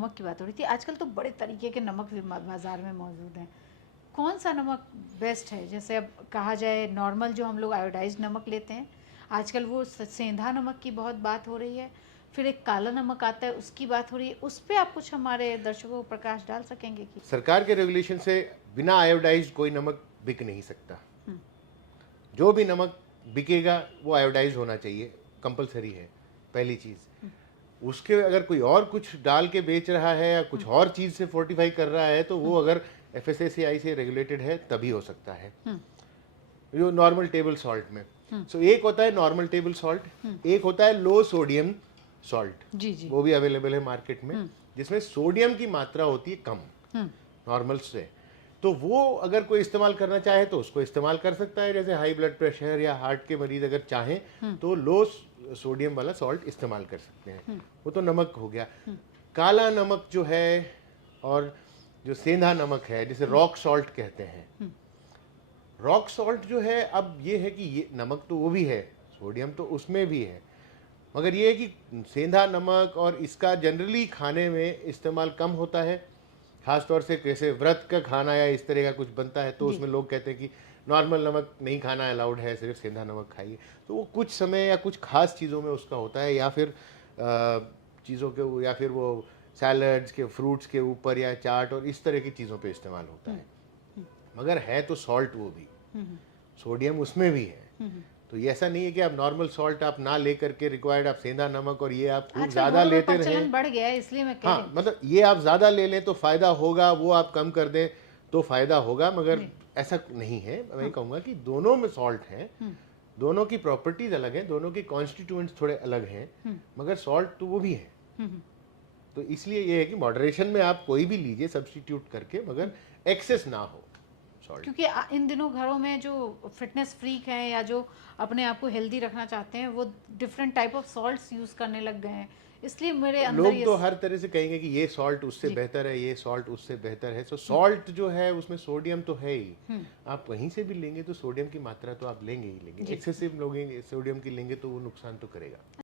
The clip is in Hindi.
नमक की बात हो रही थी, आजकल तो बड़े तरीके के नमक भी बाज़ार में मौजूद हैं। कौन सा नमक बेस्ट है? जैसे अब कहा जाए नॉर्मल जो हम लोग आयोडाइज्ड नमक लेते हैं, आजकल वो सेंधा नमक की बहुत बात हो रही है, फिर एक काला नमक आता है उसकी बात हो रही है। उस पे आप कुछ हमारे दर्शकों को प्रकाश डाल सकेंगे कि? सरकार के रेगुलेशन से बिना आयोडाइज कोई नमक बिक नहीं सकता। जो भी नमक बिकेगा वो आयोडाइज होना चाहिए, कंपलसरी है पहली चीज़। उसके अगर कोई और कुछ डाल के बेच रहा है या कुछ और चीज़ से फोर्टिफाई कर रहा है तो वो अगर FSSAI से रेगुलेटेड है तभी हो सकता है, जो नॉर्मल टेबल सॉल्ट में। सो एक होता है नॉर्मल टेबल सॉल्ट, एक होता है लो सोडियम सॉल्ट, जी जी। वो भी अवेलेबल है मार्केट में, जिसमें सोडियम की मात्रा होती है कम नॉर्मल से। तो वो अगर कोई इस्तेमाल करना चाहे तो उसको इस्तेमाल कर सकता है, जैसे हाई ब्लड प्रेशर या हार्ट के मरीज अगर चाहें तो लो सोडियम वाला सॉल्ट इस्तेमाल कर सकते हैं। वो तो नमक हो गया। काला नमक जो है और जो सेंधा नमक है जिसे रॉक सॉल्ट कहते हैं, रॉक सॉल्ट जो है, अब ये है कि ये नमक तो वो भी है, सोडियम तो उसमें भी है, मगर ये है कि सेंधा नमक और इसका जनरली खाने में इस्तेमाल कम होता है। खास तौर से कैसे व्रत का खाना या इस तरह का कुछ बनता है तो उसमें लोग कहते हैं कि नॉर्मल नमक नहीं खाना अलाउड है, सिर्फ सेंधा नमक खाइए। तो वो कुछ समय या कुछ खास चीज़ों में उसका होता है, या फिर चीज़ों के, या फिर वो सैलड्स के, फ्रूट्स के ऊपर या चाट और इस तरह की चीज़ों पे इस्तेमाल होता है। मगर है तो सॉल्ट वो भी, सोडियम उसमें भी है। तो ये ऐसा नहीं है कि आप नॉर्मल सॉल्ट आप ना लेकर के रिक्वायर्ड आप सेंधा नमक और ये आप खूब ज्यादा लेते रहे, बढ़ गया है इसलिए मैं कह रही हूं। मतलब ये आप ज्यादा ले लें तो फायदा होगा, वो आप कम कर दें तो फायदा होगा, मगर ऐसा नहीं है। मैं कहूँगा कि दोनों में सॉल्ट है, दोनों की प्रॉपर्टीज अलग हैं, दोनों के कॉन्स्टिट्यूएंट्स थोड़े अलग हैं, मगर सॉल्ट तो वो भी है। तो इसलिए ये है कि मॉडरेशन में आप कोई भी लीजिए सब्स्टिट्यूट करके, मगर एक्सेस ना हो सॉल्ट। क्योंकि इन दिनों घरों में जो फिटनेस फ्रीक हैं या जो अपने आप को हेल्दी रखना चाहते हैं वो different type of salts use करने लग गए हैं, इसलिए मेरे अंदर लोग तो हर तरह से कहेंगे कि ये सॉल्ट उससे बेहतर है, ये सॉल्ट उससे बेहतर है। सो सॉल्ट जो है उसमें सोडियम तो है ही, आप कहीं से भी लेंगे तो सोडियम की मात्रा तो आप लेंगे ही लेंगे। एक्सेसिव लोगे सोडियम की लेंगे तो वो नुकसान तो करेगा।